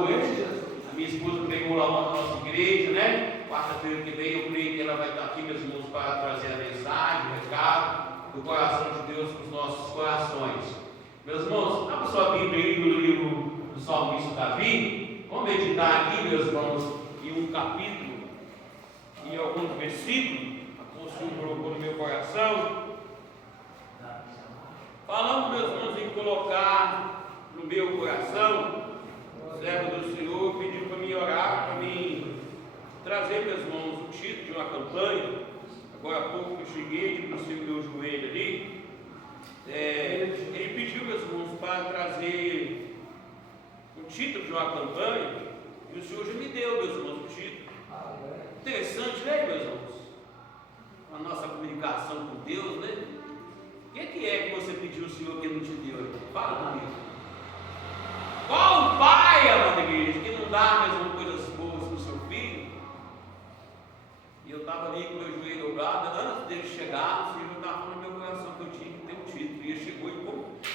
noite. A minha esposa pregou lá na nossa igreja, né? Quarta-feira que vem, eu creio que ela vai estar aqui, meus irmãos, para trazer a mensagem, o recado do coração de Deus para os nossos corações. Meus irmãos, abra sua Bíblia aí no livro do Salmista Davi. Vamos meditar aqui, meus irmãos, em um capítulo, em alguns versículos, como o Senhor colocou no meu coração. Falando, meus irmãos, em colocar no meu coração, o servo do Senhor pediu para mim orar, para mim trazer, meus irmãos, o título de uma campanha. Agora há pouco que eu cheguei, de o meu joelho ali. Ele pediu, meus irmãos, para trazer o título de uma campanha, e o Senhor já me deu, meus irmãos, o título. Interessante, né, meus irmãos? A nossa comunicação com Deus, né? O que é que você pediu ao Senhor que Ele não te deu? Fala comigo. Qual o pai, amada igreja, que não dá mesmo coisas boas para o seu filho? E eu estava ali com o meu joelho dobrado, antes dele chegar, o Senhor estava falando no meu coração que eu tinha que ter um título. E ele chegou e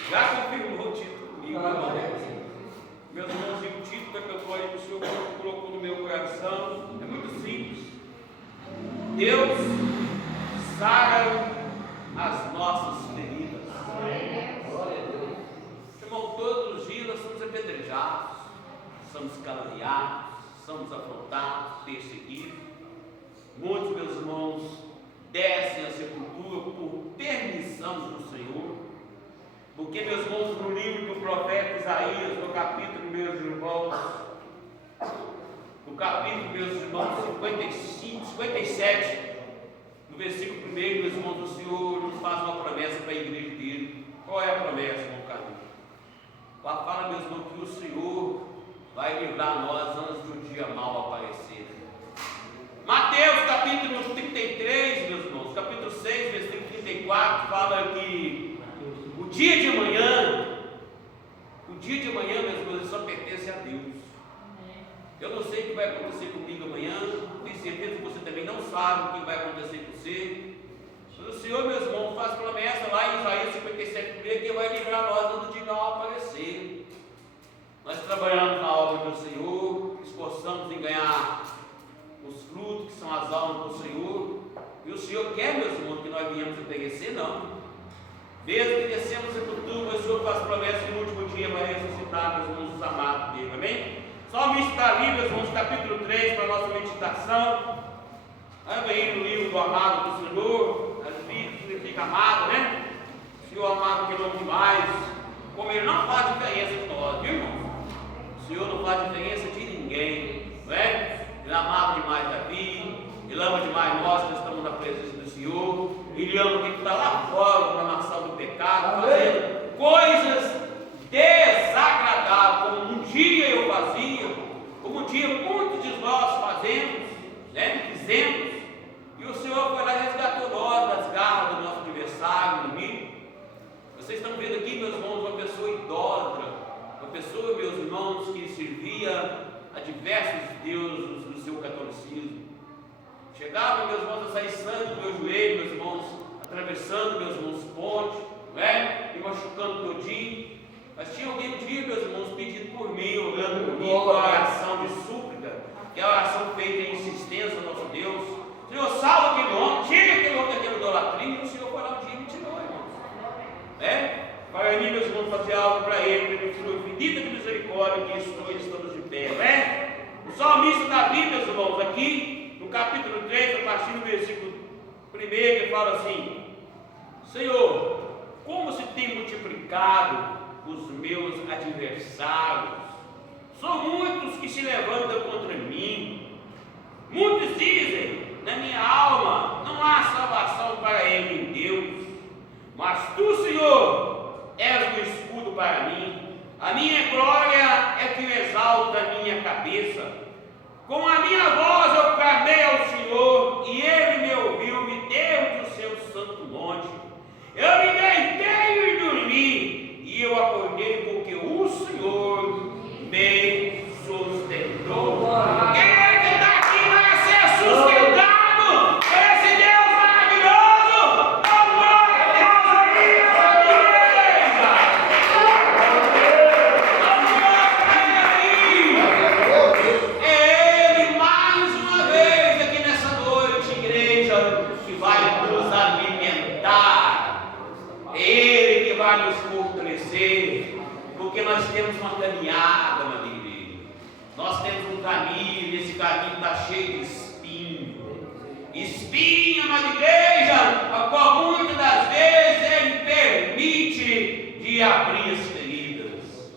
já confirmou o título comigo. Meus irmãos, o título da campanha que o Senhor colocou no meu coração é muito simples. Deus sara as nossas feridas. Irmão, todos os dias nós somos apedrejados, somos caluniados, somos afrontados, perseguidos. Muitos, meus irmãos, descem à sepultura por permissão do Senhor. Porque, meus irmãos, no livro do profeta Isaías, no capítulo, meus irmãos, no capítulo, meus irmãos, 55, 57, no versículo 1, meus irmãos, o Senhor nos faz uma promessa para a igreja dele. Qual é a promessa, irmão Carlos? Fala, meus irmãos, que o Senhor vai livrar nós antes de um dia mau aparecer. Mateus capítulo 33, meus irmãos, capítulo 6, versículo 34, fala que o dia de amanhã, meus irmãos, só pertence a Deus. Eu não sei o que vai acontecer comigo amanhã, tenho certeza que você também não sabe o que vai acontecer com você. Mas o Senhor, meus irmãos, faz promessa lá em Isaías 57, que Ele vai livrar nós antes do dia mau aparecer. Nós trabalhamos na obra do Senhor, esforçamos em ganhar os frutos que são as almas do Senhor. E o Senhor quer, meus irmãos, que nós venhamos a perecer? Não. Mesmo que descemos a sepultura, o Senhor faz promessa que no último dia vai ressuscitar, meus irmãos, os amados dele. Amém? Salmista Davi, meus irmãos, capítulo 3, para a nossa meditação. Anda aí no livro do amado do Senhor. Davi significa amado, né? O Senhor amado que não demais. Como Ele não faz diferença de nós, viu, irmão? O Senhor não faz diferença de ninguém, não é? Ele amava demais Davi, Ele ama demais nós que estamos na presença do Senhor. Ele ama quem está lá fora, na nação do pecado, fazendo coisas desagradáveis, como um dia eu fazia, como um dia muitos de nós fazemos, né? Fizemos, e o Senhor foi lá e resgatou nós das garras do nosso adversário, inimigo. Vocês estão vendo aqui, meus irmãos, uma pessoa idólatra, uma pessoa, meus irmãos, que servia a diversos deuses do seu catolicismo. Chegava, meus irmãos, a sair sangue do meu joelho, meus irmãos, atravessando, meus irmãos, ponte, não é? E machucando todinho. Mas tinha alguém um dia, meus irmãos, pedindo por mim, orando por mim, com a oração de súplica, que é a oração feita em insistência ao nosso Deus. Senhor, salva aquele homem, tira aquele homem daquela idolatria, e o Senhor foi lá um dia e me tirou, irmãos. Para mim, meus irmãos, fazer algo para ele, para ele, infinita misericórdia, que estamos de pé, né? O salmista Davi, meus irmãos, aqui, no capítulo 3, a partir do versículo 1, ele fala assim: Senhor, como se tem multiplicado os meus adversários, são muitos que se levantam contra mim. Muitos dizem na minha alma: não há salvação para ele em Deus. Mas tu, Senhor, és o escudo para mim. A minha glória é que exalta a minha cabeça. Com a minha voz eu clamei ao Senhor, e Ele me ouviu, me deu do seu santo monte. Eu me deitei e dormi, e eu acordei porque o Senhor me sustentou. Quem é que está aqui para ser sustentado? Esse Deus maravilhoso! Glória a Deus aí, igreja! Glória a Ele! caminhada, amada igreja. Nós temos um caminho, e esse caminho está cheio de espinho. Espinho, amada igreja, a qual muitas das vezes Ele permite de abrir as feridas.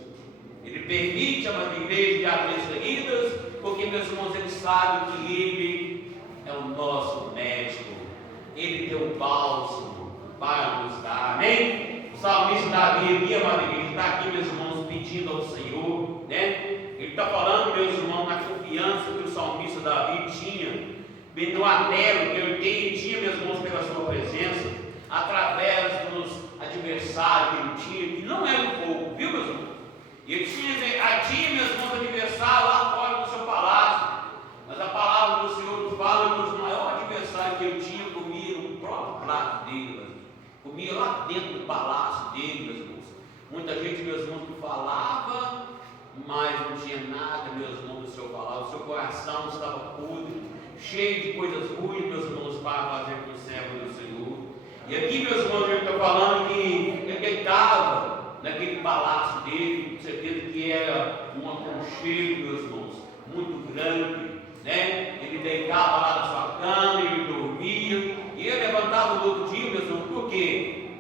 Ele permite, amada igreja, de abrir as feridas, porque, meus irmãos, Ele sabe que Ele é o nosso médico. Ele deu um bálsamo para nos dar, amém? O salmista Davi, amada igreja, está aqui, meus irmãos, pedindo ao Senhor, né? Ele está falando, meus irmãos, na confiança que o salmista Davi tinha, no anelo que ele tinha, meus irmãos, pela sua presença, através dos adversários que ele tinha, que não era um pouco, viu, meus irmãos? Ele tinha, meus irmãos, adversário lá fora do seu palácio, mas a palavra do Senhor nos fala que o maior adversário que ele tinha comia no próprio prato dele, comia lá dentro do palácio dele, meus irmãos. Muita gente, meus irmãos, que falava, mas não tinha nada, meus irmãos, do seu palavra, o seu coração estava podre, cheio de coisas ruins, meus irmãos, para fazer com o servo do Senhor. E aqui, meus irmãos, ele está falando que ele deitava naquele palácio dele, com certeza que era um aconchego, meus irmãos, muito grande, né? Ele deitava lá na sua cama, ele dormia, e ele levantava no outro dia, meus irmãos, por quê?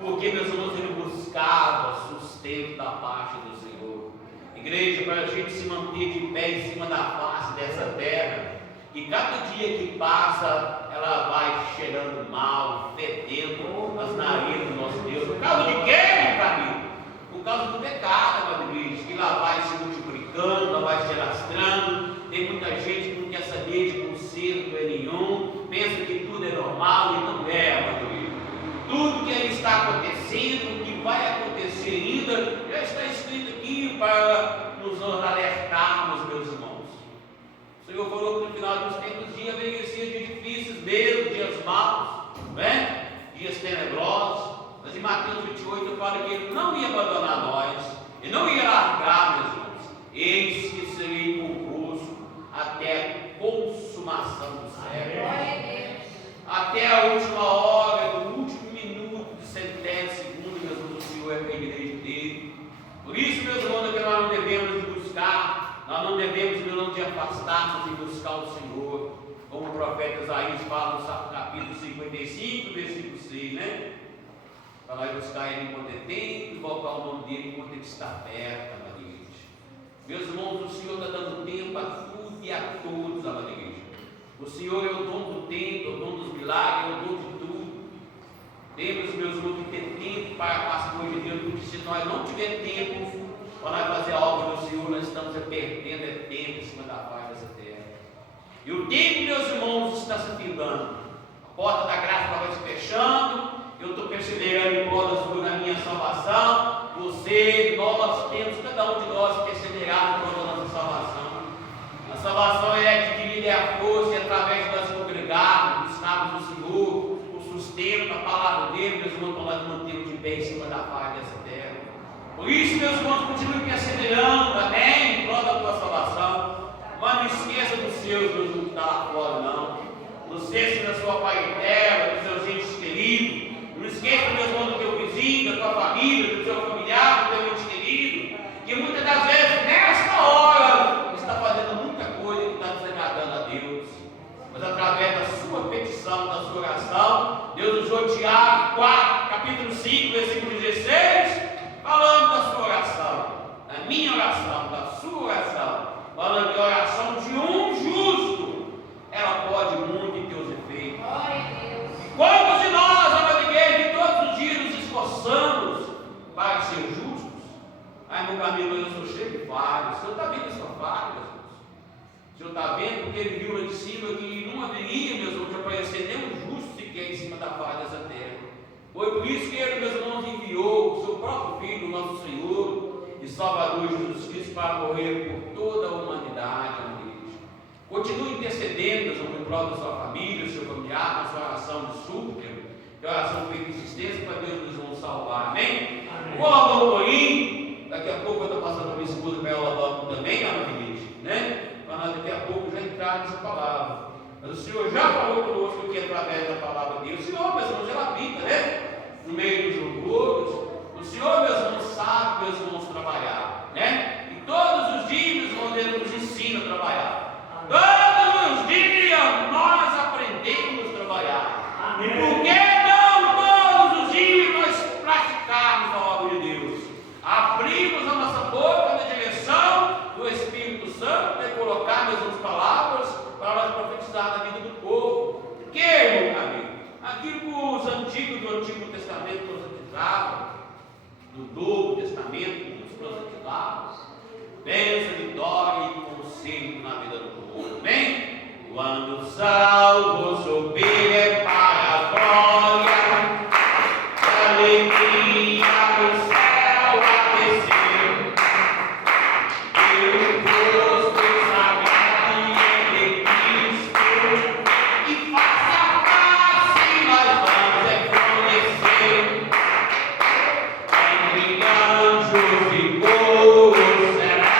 Porque, meus irmãos, ele buscava sustento da parte do Senhor. Igreja, para a gente se manter de pé em cima da face dessa terra, e cada dia que passa, ela vai cheirando mal, fedendo as narinas do nosso Deus. Por causa de quê, meu caminho? Por causa do pecado, amada igreja, que lá vai se multiplicando, lá vai se lastrando. Tem muita gente que não quer saber de conserto nenhum, pensa que tudo é normal e não é, amada igreja. Tudo que está acontecendo, que vai acontecer ainda, já está escrito aqui para nos alertarmos, meus irmãos. O Senhor falou que no final dos tempos dias venham dias difíceis mesmo, dias maus, né? Dias tenebrosos. Mas em Mateus 28 fala que Ele não ia abandonar nós, Ele não ia largar, meus irmãos. Eis que serei convosco até a consumação do século. Até a última hora, no último minuto de centésimo segundo, meus irmãos, o Senhor é a igreja dele. Por isso, meus irmãos, que nós não devemos buscar, nós não devemos, meus irmãos, de afastarmos e buscar o Senhor, como o profeta Isaías fala no capítulo 55, versículo 6, né? Para nós buscar Ele enquanto é tempo, invocar o nome dele enquanto Ele está perto, amada igreja. Meus irmãos, o Senhor está dando tempo a tudo e a todos, amada igreja. O Senhor é o dono do tempo, é o dono dos milagres, é o dono de tudo. Temos, meus irmãos, que ter tempo para as coisas de Deus, porque se nós não tivermos tempo para nós fazer algo no Senhor, nós estamos perdendo tempo em cima da face dessa terra. E o tempo, meus irmãos, está se findando. A porta da graça vai se fechando. Eu estou perseverando em prol da minha salvação. Você, nós temos, cada um de nós, perseverar em prol da nossa salvação. A salvação é adquirida, é a força, e através de nós congregarmos, buscarmos o Senhor, o sustento, a palavra dele, meus irmãos, para nós mantermos de pé em cima da face dessa terra. Por isso, meus irmãos, continue perseverando, amém, em prol da tua salvação. Mas não esqueça dos seus, meus irmãos, que está lá fora, não. Não esqueça da sua parentela, dos seus entes queridos. Não esqueça, meus irmãos, do teu vizinho, da tua família, do teu familiar, do teu ente querido. Que muitas das vezes, nesta hora, está fazendo muita coisa que está desagradando a Deus. Mas através da sua petição, da sua oração, Deus usou Tiago 4, capítulo 5, versículo 16, falando da sua oração, da minha oração, da sua oração, falando que a oração de um justo, ela pode muito em teus efeitos. Quantos de nós, amada igreja, todos os dias nos esforçamos para ser justos? Aí no caminho eu sou cheio de falhas. O Senhor está vendo essa falha, meus irmãos? O Senhor está vendo porque Ele viu lá de cima que não haveria, meus irmãos, de aparecer nenhum justo sequer em cima da face dessa terra. Foi por isso que Ele, meus irmãos, enviou o seu próprio Filho, nosso Senhor e Salvador Jesus Cristo, para morrer por toda a humanidade, amada igreja. Continue intercedendo, meus irmãos, em prol da sua família, do seu familiar, na sua oração de súplica, que é a oração feita em insistência para Deus nos vão salvar, amém? Vou lavar um bolinho. Daqui a pouco eu estou passando para minha esposa para ela lavar também, amada igreja, né? Para nós daqui a pouco já entrar nessa palavra. Mas o Senhor já falou conosco que através da palavra de Deus, o Senhor, meus irmãos, ela habita, né? No meio dos louvores. O Senhor, meus irmãos, sabe, meus irmãos, trabalhar, né? princípio na vida do povo. Amém? Quando o salvo subir para a glória, a alegria do céu a descer, e o rosto sagrado de Cristo, e face a face nós vamos reconhecer, entre anjos e coro celeste,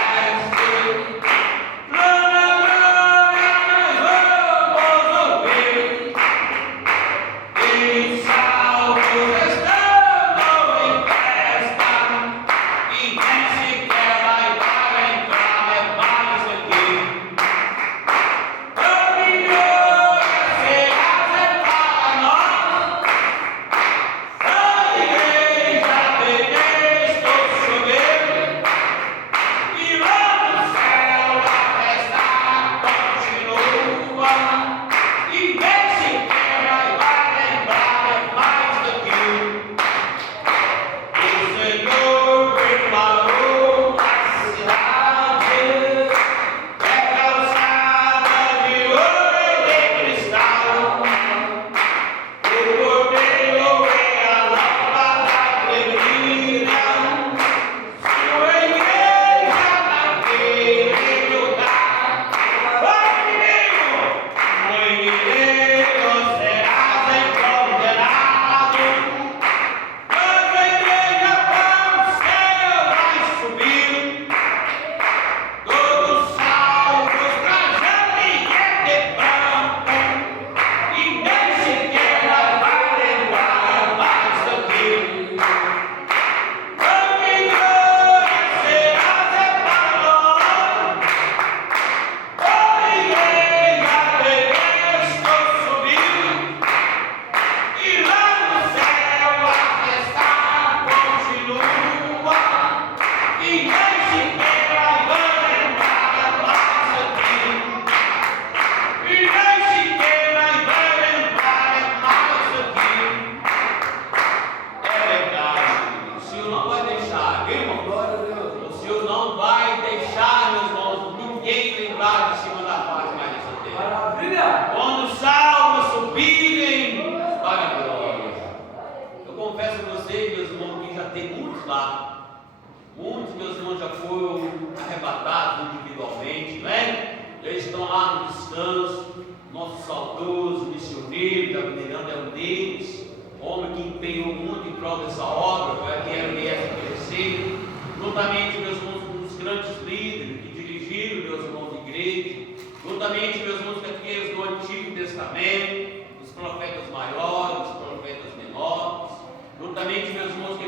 muitos meus irmãos já foram arrebatados individualmente, não é? Já estão lá no descanso. Nosso saudoso missioneiro Davi Miranda é um deles, homem que empenhou muito em prol dessa obra, para que ela viesse a crescer, juntamente meus irmãos com os grandes líderes que dirigiram meus irmãos de igreja, juntamente meus irmãos catequistas do Antigo Testamento, os profetas maiores, os profetas menores, juntamente meus irmãos que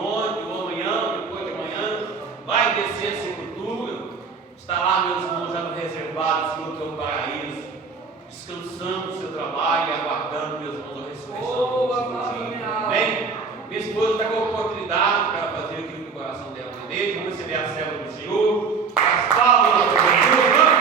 ontem, ou amanhã, depois de amanhã, vai descer a sepultura, está lá meus irmãos já reservados no teu paraíso, descansando o seu trabalho e aguardando meus irmãos a ressurreição do último dia. Amém? Minha esposa está com a oportunidade para fazer aquilo que o coração dela deseja. Vamos receber a célula do Senhor. As palmas da Senhor.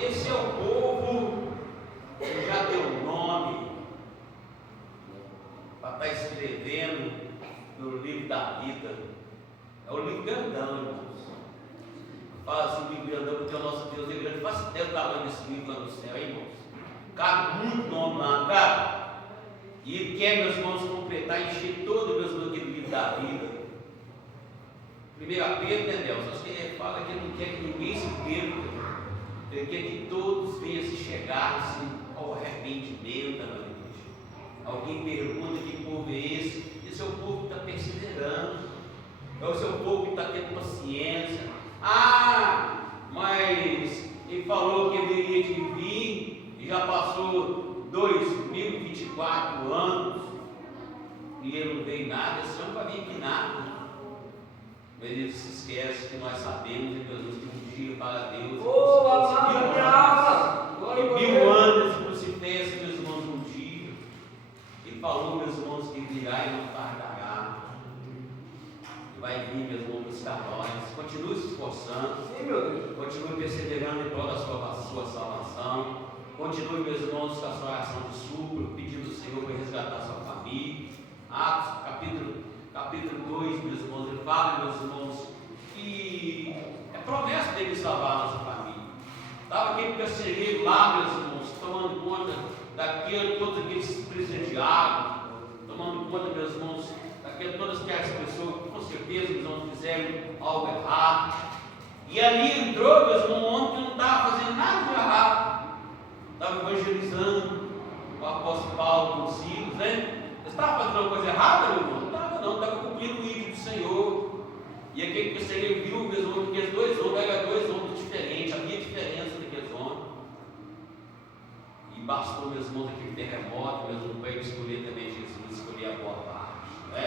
Esse é o povo que já deu nome para estar escrevendo no livro da vida. É o livro grandão, irmãos. Fala assim, livro grandão, porque o nosso Deus é grande. Faça até o tamanho desse livro lá no céu, hein, irmãos? Cabe muito nome lá, cara. E Ele quer, meus irmãos, completar, encher todo o meu livro da vida. 1 Pedro, né, Deus? Acho que ele fala que Ele não quer que ninguém se perca. Ele quer que todos venham se chegar ao arrependimento da igreja. Alguém pergunta que povo é esse? Esse é o povo que está perseverando. Esse é o povo que está tendo paciência. Mas Ele falou que Ele iria de vir e já passou 2024 anos e Ele não veio nada. Esse ano não vai vir aqui nada. Mas Ele se esquece que nós sabemos em Jesus que um dia para Deus e 1000 anos se peça, meus irmãos, um dia. Ele falou, meus irmãos, que virá e não tardará. E vai vir, meus irmãos, buscar nós. Continue se esforçando. Sim, meu Deus. Continue perseverando em prol da sua salvação. Continue, meus irmãos, com a sua oração de súplica, pedindo ao Senhor para resgatar a sua família. Atos, capítulo 2, meus irmãos, ele fala, meus irmãos, que é promessa dele salvar a nossa família. Estava aquele carcereiro lá, meus irmãos, tomando conta todos aqueles presidiários, tomando conta, meus irmãos, todas aquelas pessoas que com certeza eles não fizeram algo errado. E ali entrou, meus irmãos, um homem que não estava fazendo nada de errado, estava evangelizando o apóstolo Paulo com os Silas, né? Você estava fazendo alguma coisa errada, meu irmão? Não, estava cumprindo o ídolo do Senhor. E aquele carcereiro viu, meus irmãos, que aqueles dois homens diferentes, havia diferença daqueles homens. E bastou, meus irmãos, aquele terremoto, meus irmãos, para ele escolher também Jesus, escolher a boa parte, né?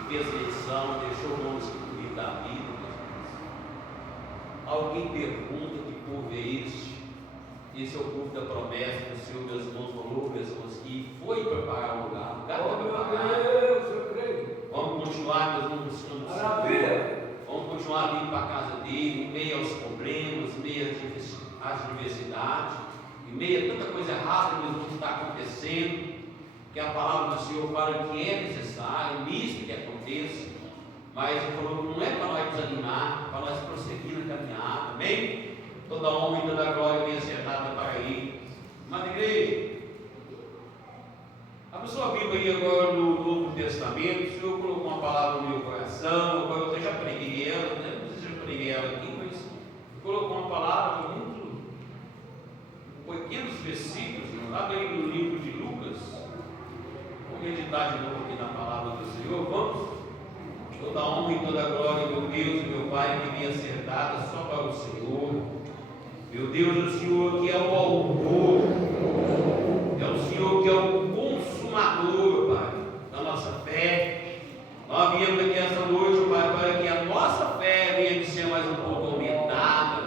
E fez a eleição, deixou o nome escolhido da vida, meus irmãos. Alguém pergunta que povo é este? Esse é o povo da promessa que o Senhor, meus irmãos, falou, meus irmãos, que foi preparar um lugar está preparado. Vamos continuar, meus irmãos, buscando o Senhor. Vamos continuar vindo para a casa dele, em meio aos problemas, em meio às adversidades, em meio a tanta coisa errada, meus irmãos, que está acontecendo, que a palavra do Senhor fala que é necessário, nisso que aconteça, mas Ele falou que não é para nós desanimar, para nós prosseguir na caminhada, amém? Toda honra e toda glória vem acertada para Ele. Amada igreja, a sua Bíblia aí agora no Novo Testamento, o Senhor colocou uma palavra no meu coração, agora eu já preguei ela, né? Não sei se eu já preguei ela aqui, mas colocou uma palavra muito pequenos versículos, lá aí no livro de Lucas. Vamos meditar de novo aqui na palavra do Senhor, vamos? Toda honra e toda glória, meu Deus e meu Pai, que vem acertada só para o Senhor. Meu Deus, o Senhor que é o autor, é o Senhor que é o consumador, Pai, da nossa fé. Nós viemos aqui essa noite, Pai, para que a nossa fé venha de ser mais um pouco aumentada.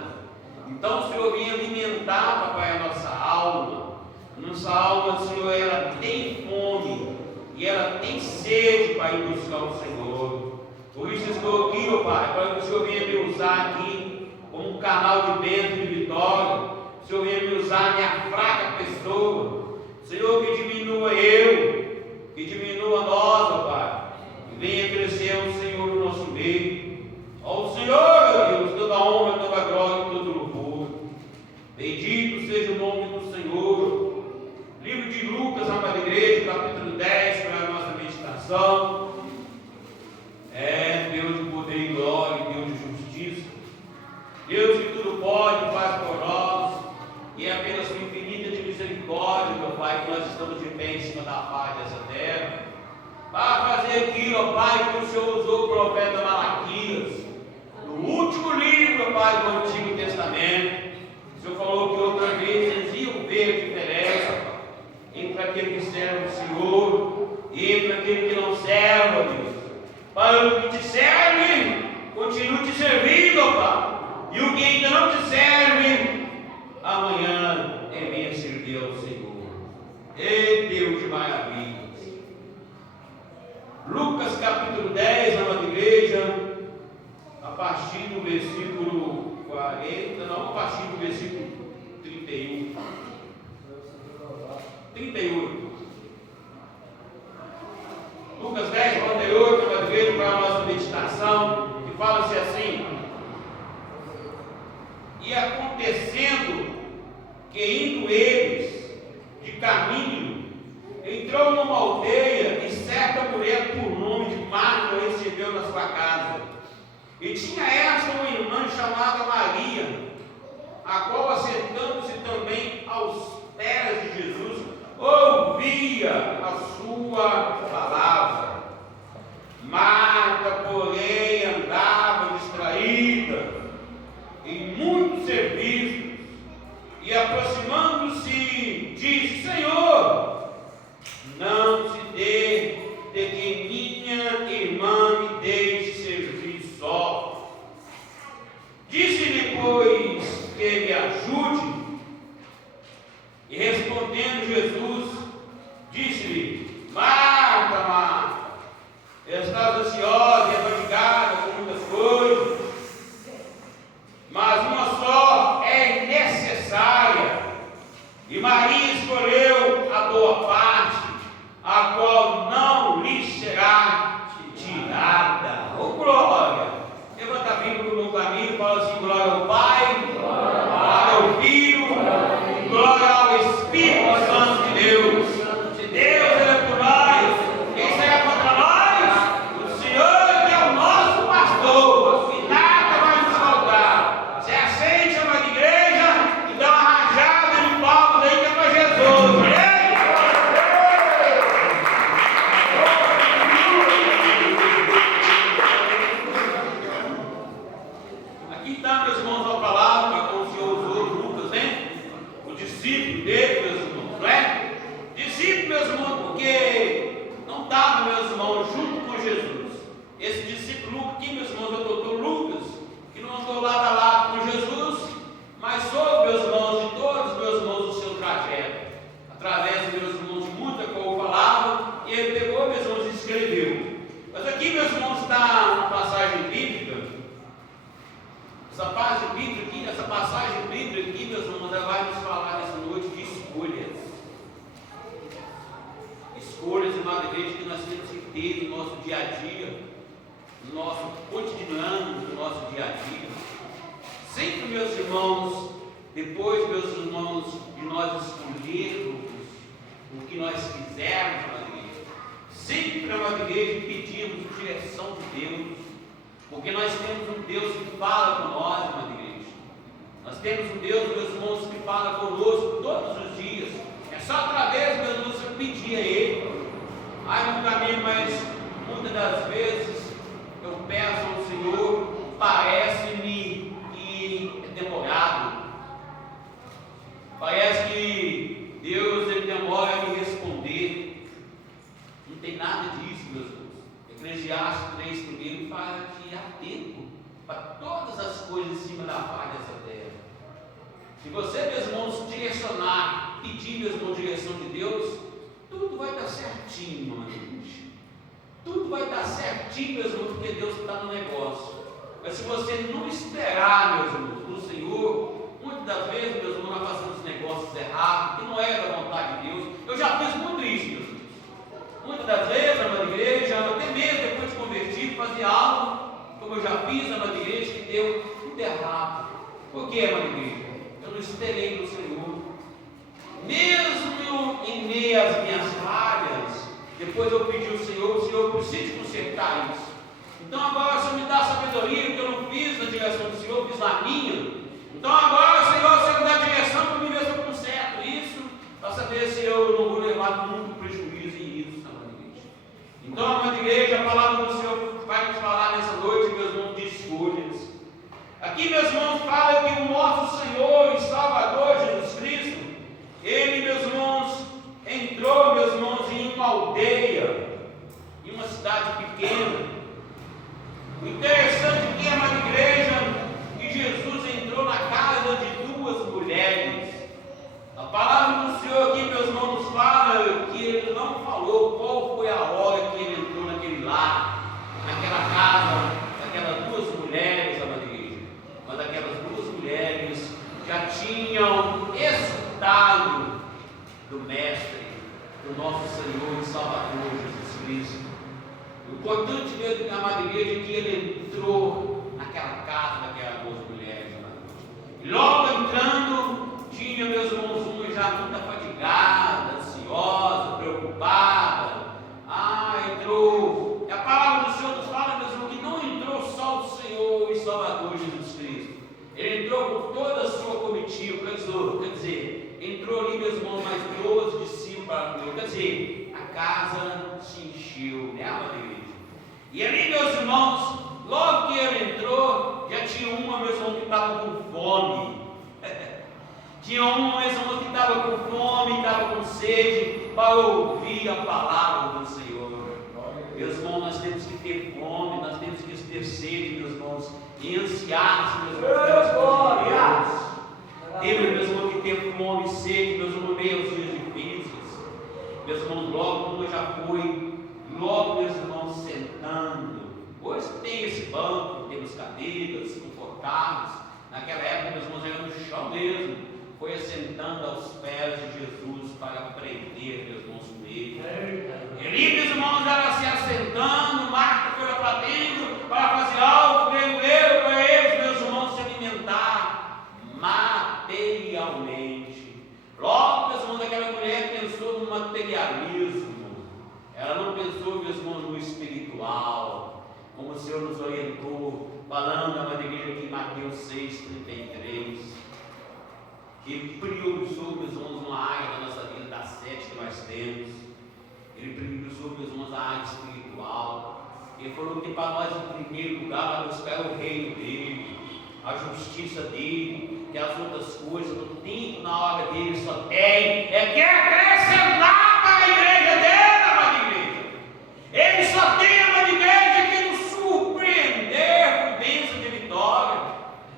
Então, o Senhor venha alimentar, Pai, a nossa alma. Nossa alma, Senhor, ela tem fome e ela tem sede para ir buscar o Senhor. Por isso estou aqui, ó Pai, para que o Senhor venha me usar aqui como um canal de bênção e de vitória. O Senhor venha me usar, minha fraca pessoa. Senhor, que diminua eu, que diminua nós, ó Pai, e venha crescer o Senhor no nosso meio. Ao Senhor, Deus, toda honra, toda glória e todo louvor. Bendito seja o nome do Senhor. Livro de Lucas, amada igreja, capítulo 10, para a nossa meditação. É Deus de poder e glória, Deus de justiça. Deus que tudo pode, faz por nós, e é apenas com infinita de misericórdia, meu Pai, que nós estamos de pé em cima da paz dessa terra, para fazer aquilo, ó Pai, que o Senhor usou o profeta Malaquias, no último livro, Pai, do Antigo Testamento. O Senhor falou que outra vez eles iam ver a diferença, Pai, entre aquele que serve o Senhor e entre aquele que não serve, ó Deus. Para o que te serve, continue te servindo, ó Pai. E o que ainda não te serve, amanhã venha servir ao Senhor. Ei, Deus de maravilhas. Lucas capítulo 10, amada igreja, a partir do versículo 4. 40, não, a partir do versículo 31. 38. Lucas 10, 48, uma vez para a nossa meditação, que fala-se assim: e acontecendo que indo eles de caminho, entrou numa aldeia e certa mulher por nome de Marta o recebeu na sua casa. E tinha esta uma irmã chamada Maria, a qual, assentando-se também aos pés de Jesus, ouvia a sua palavra. Marta, porém, andava distraída em muitos serviços, e aproximando-se, disse: Senhor, não se dê de que minha irmã me deixe servir só. Disse-lhe, pois, que me ajude. E respondendo Jesus, disse-lhe: Marta, Marta, estás ansiosa e afadigada com muitas coisas, mas uma só é necessária, e Maria escolheu a boa parte, a qual não lhe será tirada. Oh, glória! Levanta a Bíblia no meu caminho e fala assim: glória ao Pai, glória ao Filho, glória ao Espírito Santo de Deus. Se Deus é por nós, quem será contra nós? O Senhor, que é o nosso pastor, e nada vai nos faltar. Se aceite, amada igreja, e dá uma rajada de palmas aí que é para Jesus. Aqui está, meus irmãos, a palavra como o Senhor usou Lucas, né? O discípulo dele, meus irmãos, não é? Discípulo, meus irmãos, porque não estava, meus irmãos, junto com Jesus. Esse discípulo aqui, meus irmãos, é o doutor Lucas, que não andou lado a lado com Jesus, mas soube, meus irmãos, de todos, meus irmãos, o seu trajeto. Através, meus irmãos, de muita coisa falava, e ele pegou, meus irmãos, e escreveu. Mas aqui, meus irmãos, está uma passagem bíblica. Essa passagem bíblica aqui, meus irmãos, ela vai nos falar nessa noite de escolhas. Escolhas, amada igreja, que nós temos que ter no nosso dia a dia, no nosso cotidiano, no nosso dia a dia. Sempre, meus irmãos, depois, meus irmãos, de nós escolhermos o que nós quisermos, amada igreja, sempre, amada igreja, pedimos direção de Deus. Porque nós temos um Deus que fala com nós, amada igreja. Nós temos um Deus, meus irmãos, que fala conosco todos os dias. É só através, meus irmãos, que eu pedir a Ele. Ai, no caminho, mas muitas das vezes eu peço ao Senhor, parece-me que é demorado. Parece que Deus, Ele demora a me responder. Não tem nada disso, meus irmãos. Eclesiastes 3:1 fala que há tempo para todas as coisas em cima da face dessa terra. Se você, meus irmãos, direcionar, pedir, meus irmãos, direção de Deus, tudo vai dar certinho, mano. Tudo vai dar certinho, meus irmãos, porque Deus está no negócio. Mas se você não esperar, meus irmãos, do Senhor, muitas das vezes, meus irmãos, nós fazemos negócios errados, que não é da vontade de Deus. Eu já fiz muito isso, meus irmãos. Muitas das vezes, amada igreja, até mesmo depois de convertido, fazia algo, como eu já fiz, amada igreja, que deu tudo errado. Por quê, amada igreja? Eu não esperei no Senhor. Mesmo em meio às minhas falhas, depois eu pedi ao Senhor, o Senhor precisa consertar isso. Então agora o Senhor me dá sabedoria, que eu não fiz na direção do Senhor, fiz na minha. Então agora, Senhor, o Senhor me dá direção para mim ver se eu conserto isso, para saber se eu não vou levar muito prejuízo em isso, amada igreja. Então, amada igreja, a palavra do Senhor vai nos falar nessa noite, meus irmãos, de escolhas. Aqui, meus irmãos, fala que o nosso Senhor e Salvador Jesus Cristo, Ele, meus irmãos, entrou, meus irmãos, em uma aldeia, em uma cidade pequena. O interessante aqui, amada igreja, que Jesus entrou na casa de tinham escutado do Mestre, do nosso Senhor e Salvador Jesus Cristo. O importante mesmo, minha amada igreja, é que ele entrou naquela casa daquelas duas mulheres. E logo entrando, tinha, meus irmãos, uma já muito fadigada, ansiosa, preocupada. Entrou. E a palavra do Senhor nos fala, meus irmãos, que não entrou só o Senhor e Salvador Jesus Cristo. Ele entrou com toda a sua comitiva, quer dizer, entrou ali, meus irmãos, mais 12 discípulos para comer. Quer dizer, a casa se encheu, né, amada igreja? E ali, meus irmãos, logo que ele entrou, já tinha uma, meus irmãos, que estava com fome. Tinha uma, meus irmãos, que estava com fome, estava com sede, para ouvir a palavra do Senhor. Meus irmãos, nós temos que ter fome, nós temos que ter sede, meus irmãos, e ansiar-se, meus irmãos, pelas coisas de Deus. Temos, meus irmãos, que ter fome e sede, meus irmãos, meio aos dias difíceis. Meus irmãos, logo como eu já fui, logo, meus irmãos, sentando. Hoje tem esse banco, temos cadeiras confortáveis. Naquela época, meus irmãos, era no chão mesmo. Foi assentando aos pés de Jesus para aprender, meus irmãos, com ele. E ali, meus irmãos, ela se assentando, Marta foi lá para dentro para fazer algo, creio eu, para eles, meus irmãos, se alimentar materialmente. Logo, meus irmãos, aquela mulher pensou no materialismo. Ela não pensou, meus irmãos, no espiritual, como o Senhor nos orientou, falando na igreja aqui em Mateus 6,33, que priorizou, meus irmãos, uma área da nossa vida, das 7 que nós temos. Ele priorizou, meus irmãos, a área espiritual. Ele falou que para nós, em primeiro lugar, vai buscar o reino dele, a justiça dele, que as outras coisas, no tempo, na hora dele, só tem, que acrescentar para a igreja dele, amada igreja. Ele só tem, amada igreja, que nos surpreender com bênção de vitória.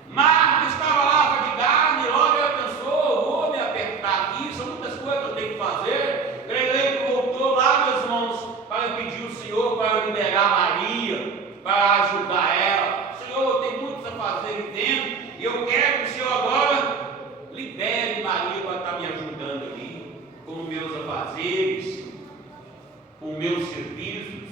Marta estava lá fadigada, e logo ela pensou, vou me apertar aqui, são muitas coisas que eu tenho que fazer. Creio que voltou lá, meus irmãos, para pedir o Senhor para liberar Maria, para ajudar ela. Senhor, tem muitos a fazer aqui dentro, e eu quero que o Senhor agora libere Maria para estar me ajudando aqui, com meus afazeres, com meus serviços.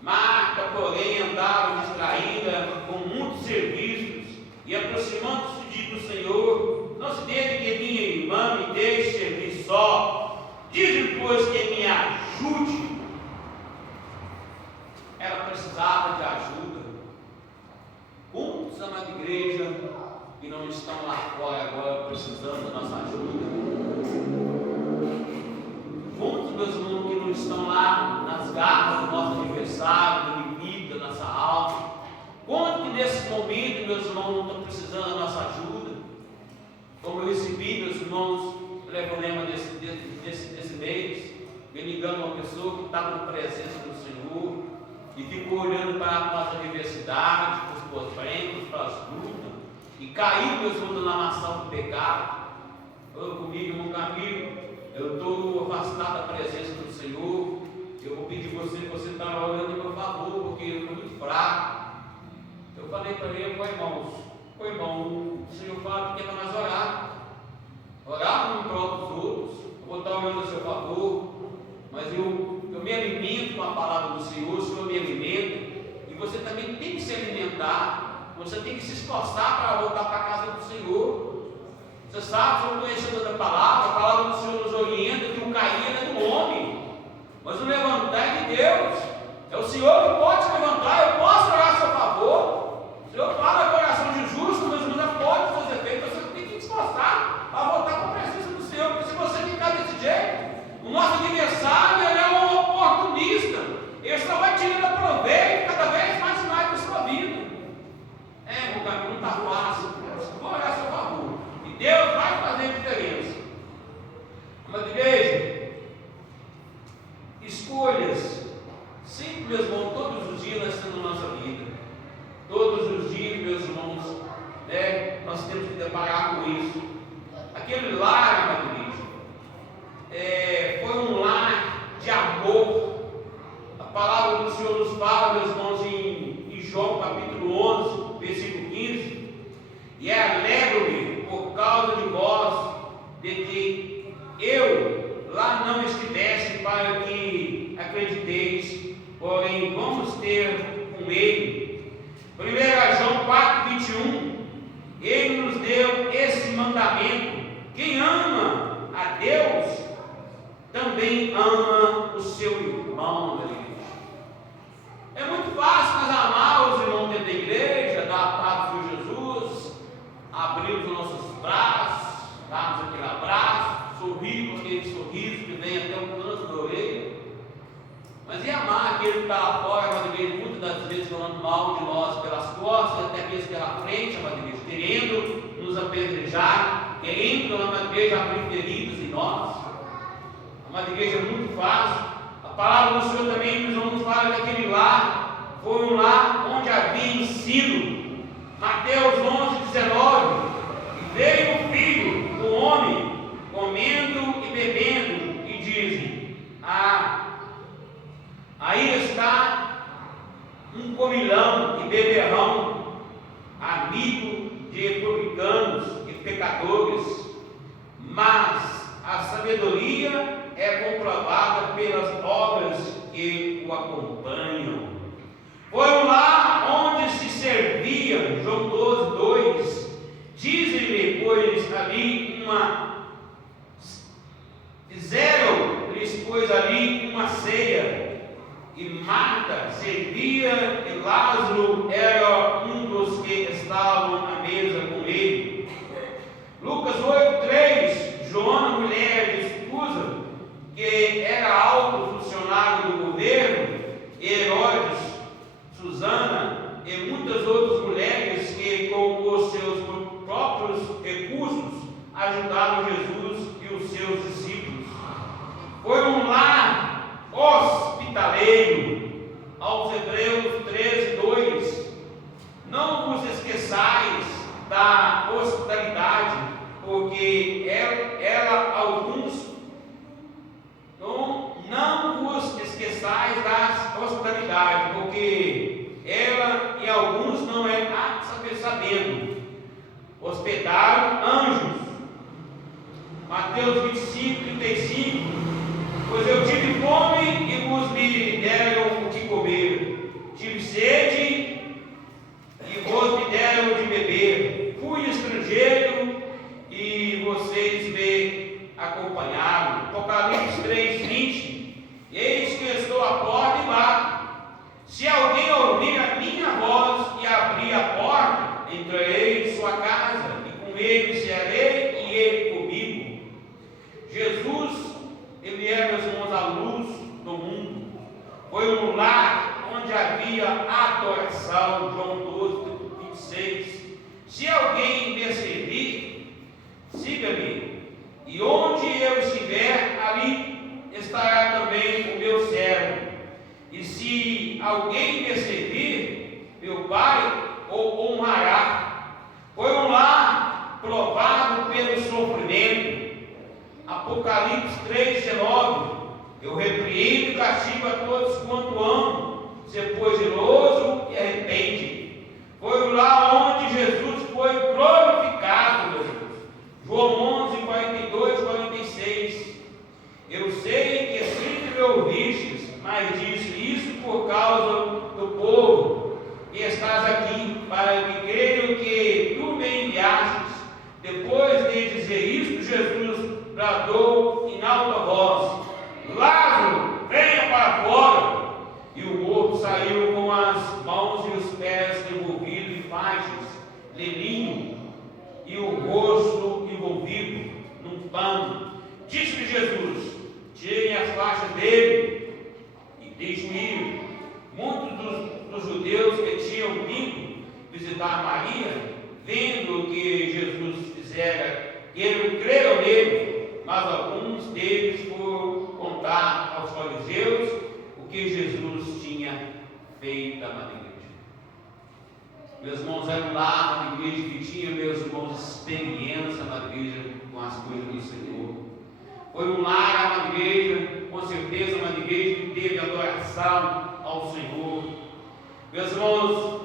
Marta, porém, andava distraída com muitos serviços, e aproximando-se do Senhor, não se deixe que minha irmã me deixe servir só, diz-lhe, pois, que me ajude. Ela precisava de ajuda. Quantos, amada igreja, que não estão lá fora agora precisando da nossa ajuda? Quantos, meus irmãos, que não estão lá nas garras do nosso aniversário, do limite da nossa alma? Quantos que nesse momento, meus irmãos, não estão precisando da nossa ajuda? Como eu recebi, meus irmãos, o telefonema desse mês, me ligando uma pessoa que estava na presença do Senhor e ficou olhando para a nossa universidade, para os problemas, para as lutas, e caiu, meus irmãos, na maçã do pecado. Falou comigo, irmão Camilo, eu estou afastado da presença do Senhor, eu vou pedir você que você está orando em meu favor, porque eu estou muito fraco. Eu falei para ele, irmão, o Senhor fala que é para nós orar um em prol dos outros, eu vou estar orando a seu favor, mas eu me alimento com a palavra do Senhor, o Senhor me alimenta, e você também tem que se alimentar, você tem que se esforçar para voltar para a casa do Senhor. Você sabe, se eu conhecendo da palavra, a palavra do Senhor nos orienta que o cair é do homem, mas o levantar é de Deus. É o Senhor que pode se levantar, eu posso orar a seu favor. O Senhor fala que a oração de justo, mas não pode fazer efeito, você tem que se esforçar para voltar para a presença do Senhor, porque se você ficar desse jeito, o nosso adversário é um oportunista, ele só vai tirando proveito cada vez mais e mais da sua vida. Meu caminho não está fácil, vou orar a seu favor, e Deus vai fazer a diferença. Mas igreja, escolhas, sempre, meus irmãos, todos os dias nós temos na nossa vida, todos os dias, meus irmãos, nós temos que deparar com isso. Aquele lar, amada igreja, foi um lar de amor. A palavra do Senhor nos fala, meus irmãos, em João capítulo 11, versículo 15, e alegro-me, não estivesse para que acrediteis, porém vamos ter com ele. 1 João 4,21, ele nos deu esse mandamento: quem ama a Deus, também ama o seu irmão da igreja. É muito fácil nós amar os irmãos dentro da igreja, dar a paz do Senhor Jesus, abrir os nossos braços, darmos aquele abraço, sorrir com aquele sorriso que vem até o canto da orelha. Mas e amar aquele que está lá fora, amada igreja, muitas das vezes falando mal de nós pelas costas, até mesmo pela frente, amada igreja, querendo nos apedrejar, querendo, amada igreja, abrir feridas em nós. Amada igreja, é muito fácil. A palavra do Senhor também nos fala daquele lar, foi um lar onde havia ensino. Mateus 11,19, e veio o filho do homem, comendo e bebendo, e dizem: aí está um comilão e beberrão, amigo de publicanos e pecadores, mas a sabedoria é comprovada pelas obras que o acompanham. Foi lá onde se servia, João 12,2, dizem-lhe, pois ali fizeram-lhes, pois ali uma ceia, e Marta servia, e Lázaro era um dos que estavam à mesa com ele. Lucas 8,3, Joana, mulher de Susa, que era alto funcionário do governo, Herodes, Susana e muitas outras mulheres que, com os seus próprios recursos, ajudaram Jesus e os seus discípulos. Foi um lar hospitaleiro. Aos Hebreus 13:2, não vos esqueçais da hospitalidade, porque ela alguns. Não vos esqueçais da hospitalidade, porque ela e alguns não é sabendo. Hospedaram anjos. Mateus 25:35, pois eu tive fome e vos me deram o que comer, tive sede e vos me deram de beber, fui estrangeiro e vocês me acompanharam. Apocalipse 3:20, eis que estou à porta e bato. Se alguém ouvir a minha voz e abrir a porta, entrarei em sua casa, e com ele cearei e ele comigo. Jesus, ele é, meus irmãos, a luz do mundo. Foi um lar onde havia adoração, João 12:26. Se alguém me servir, siga-me, e onde eu estiver, ali estará também o meu servo. E se alguém me servir, meu Pai o honrará. Foi um lar provado pelo sofrimento. Apocalipse 3:19, eu repreendo e castigo a todos quanto amo, se pois zeloso e arrepende. Foi lá onde Jesus foi glorificado, meu Deus. João 11:42-46, eu sei que sempre me ouvistes, mas disse isso por causa do povo, e estás aqui, para que creio que tu me enviastes. Depois de dizer isto, Jesus bradou em alta voz: Lázaro, venha para fora. E o morto saiu com as mãos e os pés envolvidos em faixas, lelinho, e o rosto envolvido num pano. Disse-lhe Jesus: tirem as faixas dele e deixem ir. Muitos dos judeus que tinham vindo visitar Maria, vendo o que Jesus fizera, creram nele, mas alguns deles foram contar aos fariseus o que Jesus tinha feito à igreja. Meus irmãos, eram lá na igreja que tinha, meus irmãos, experiência na igreja com as coisas do Senhor. Foi um lar, uma igreja, com certeza, uma igreja que teve adoração ao Senhor. Meus irmãos,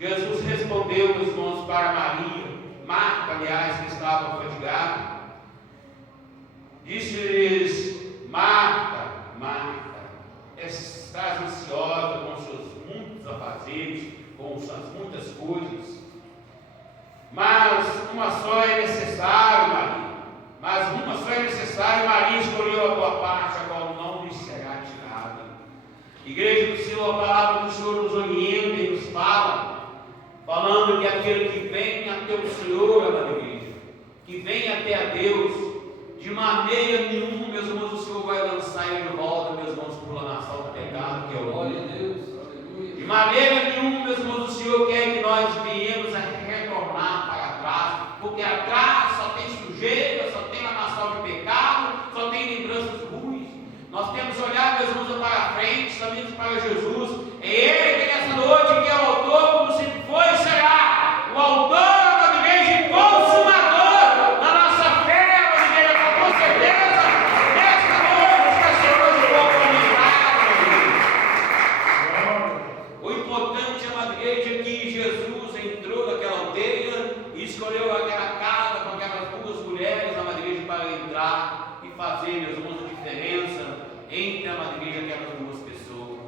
Jesus respondeu, meus irmãos, para Maria, Marta, aliás, que estava fatigada. Disse-lhes: Marta, Marta, estás ansiosa com os seus muitos afazeres, com suas muitas coisas, mas uma só é necessária, Maria. Maria escolheu a boa parte, a qual não lhe será tirada. Igreja do Senhor, a palavra do Senhor nos orienta e nos fala, falando que aquele que vem até o Senhor, amada igreja, que vem até a Deus, de maneira nenhuma, meus irmãos, o Senhor vai lançar ele de volta, meus irmãos, por nação do pecado, que é o mundo. De maneira nenhuma, meus irmãos, o Senhor quer que nós venhamos a retornar para trás, porque atrás só tem sujeira, só tem lamaçal de pecado, só tem lembranças ruins. Nós temos que olhar, meus irmãos, para frente, somente para Jesus. É Ele que nessa noite que é o autor, como sempre foi e será, o autor da igreja e consumador da nossa fé, da igreja, com certeza, nesta noite está chegando o pouco. O importante, amada igreja, é que Jesus entrou naquela aldeia e escolheu aquela casa com aquelas duas mulheres, amada igreja, para entrar e fazer, meus irmãos, a diferença entre, amada igreja, aquelas duas pessoas.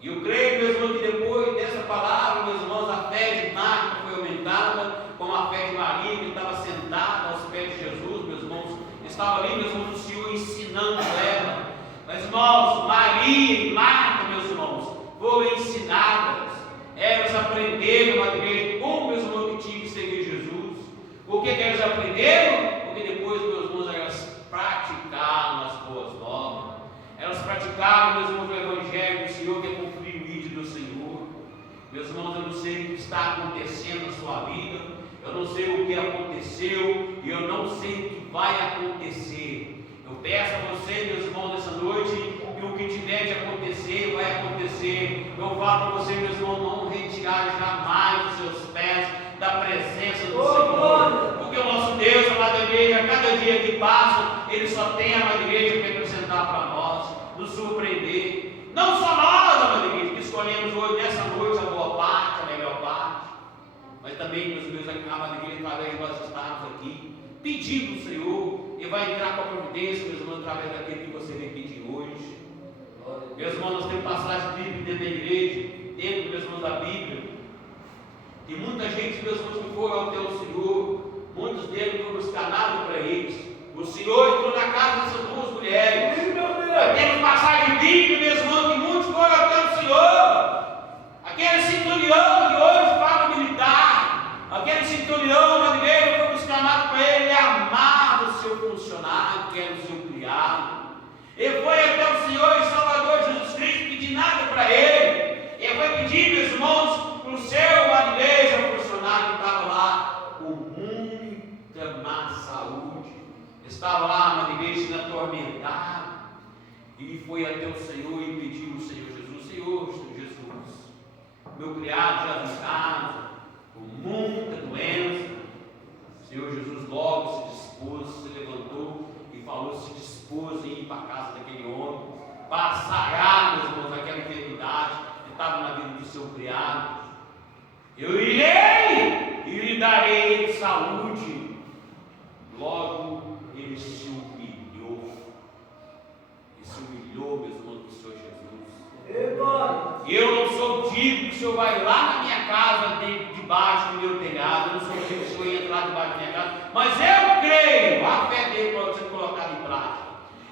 E eu creio, meus irmãos, que depois dessa palavra, meus irmãos, a fé de Marta foi aumentada, como a fé de Maria, que estava sentada aos pés de Jesus, meus irmãos, estava ali, meus irmãos, o Senhor ensinando ela. Mas, irmãos, Maria e Marta, meus irmãos, foram ensinadas, elas aprenderam, amada igreja, como, meus irmãos, que tinham que seguir Jesus. Por que elas aprenderam? Porque depois, meus irmãos, elas praticaram as boas novas. Elas praticaram, meus irmãos, o Evangelho do Senhor, que é cumprir o ídolo do Senhor. Meus irmãos, eu não sei o que está acontecendo na sua vida, eu não sei o que aconteceu, e eu não sei o que vai acontecer. Eu peço a você, meus irmãos, nessa noite, que o que tiver de acontecer, vai acontecer. Eu falo para você, meus irmãos, não retirar jamais os seus pés da presença do Senhor. Porque o nosso Deus, amada igreja, a cada dia que passa, Ele só tem, amada igreja, para acrescentar para nós, nos surpreender. Não só nós, amada igreja, que escolhemos hoje, nessa noite, a boa parte, a melhor parte, mas também, meus irmãos, amada igreja, através de nós estarmos aqui, pedindo ao Senhor, e vai entrar com a providência, meus irmãos, através daquele que você vem pedir hoje. Meus irmãos, nós temos passagem bíblica dentro da igreja, dentro, meus irmãos, da Bíblia. Tem muita gente, meus irmãos, que foram até o Senhor, muitos deles foram escanados para eles. O Senhor entrou na casa dessas duas mulheres. Temos passagem bíblica, meus irmãos, que muitos foram até o Senhor. Aquele centurião que hoje fala militar, aquele centurião, uma igreja, foi escanado para ele, ele amava o seu funcionário, que era o seu criado. Ele foi até o Senhor e Salvador Jesus Cristo pedir nada para ele. Ele foi pedir, meus irmãos, para o seu igreja, funcionário que estava lá com muita má saúde. Estava lá, uma igreja sendo atormentada. E foi até o Senhor e pediu ao Senhor Jesus: Senhor Jesus, meu criado já em casa, com muita doença. O Senhor Jesus logo se dispôs, se levantou e falou, se dispôs em ir para a casa daquele homem, para sarar, meus irmãos, aquela enfermidade que estava na vida do seu criado. Eu irei e lhe darei saúde. Logo ele se humilhou. E se humilhou, meus irmãos, do Senhor Jesus. Eu não sou digno que o Senhor vai lá na minha casa, debaixo do meu telhado. Eu não sou digno que o Senhor entrar debaixo da minha casa. Mas eu creio, a fé dele pode ser colocada em prática.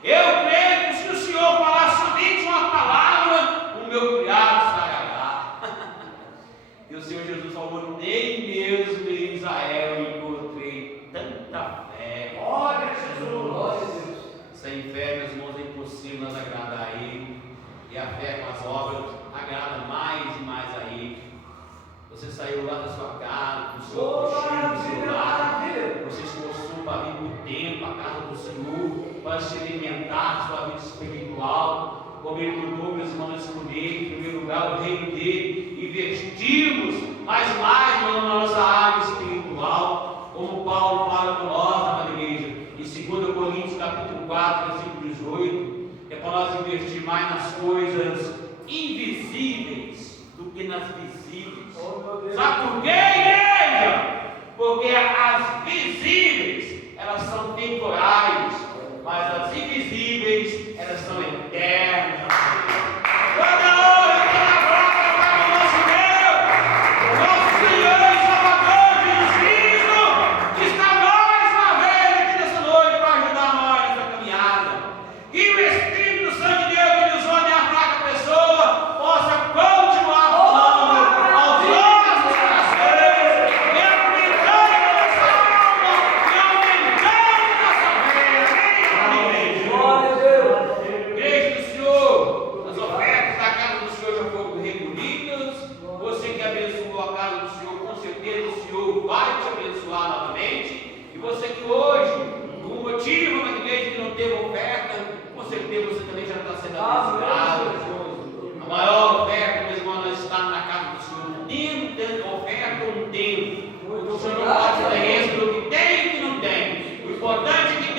Eu creio que se o Senhor falar somente uma palavra, o meu criado sarará. E o Senhor Jesus falou: nem mesmo em Israel encontrei tanta fé. Glória a Jesus! Glória a Deus! Sem fé, meus irmãos, é impossível nós agradar a Ele. E a fé com as obras agrada mais e mais a Ele. Você saiu lá da sua casa, do seu cochilo, do seu lar. Você esforçou para vir por tempo à casa do Senhor, para se alimentar sua vida espiritual. Como Ele mandou, meus irmãos, escolher em primeiro lugar o reino dele, investirmos mais na nossa área espiritual, como Paulo fala para nós, amada igreja, em 2 Coríntios capítulo 4, versículo 18, é para nós investir mais nas coisas invisíveis do que nas visíveis. Sabe por quê, igreja? Porque as visíveis, elas são temporais, mas tive uma igreja que não teve oferta, com certeza você também já está sendo abençoado. A maior oferta, meu irmão, nós estamos na casa do Senhor. Tendo oferta ou não tendo. O Senhor não faz diferença do que tem e do que não tem. O importante é que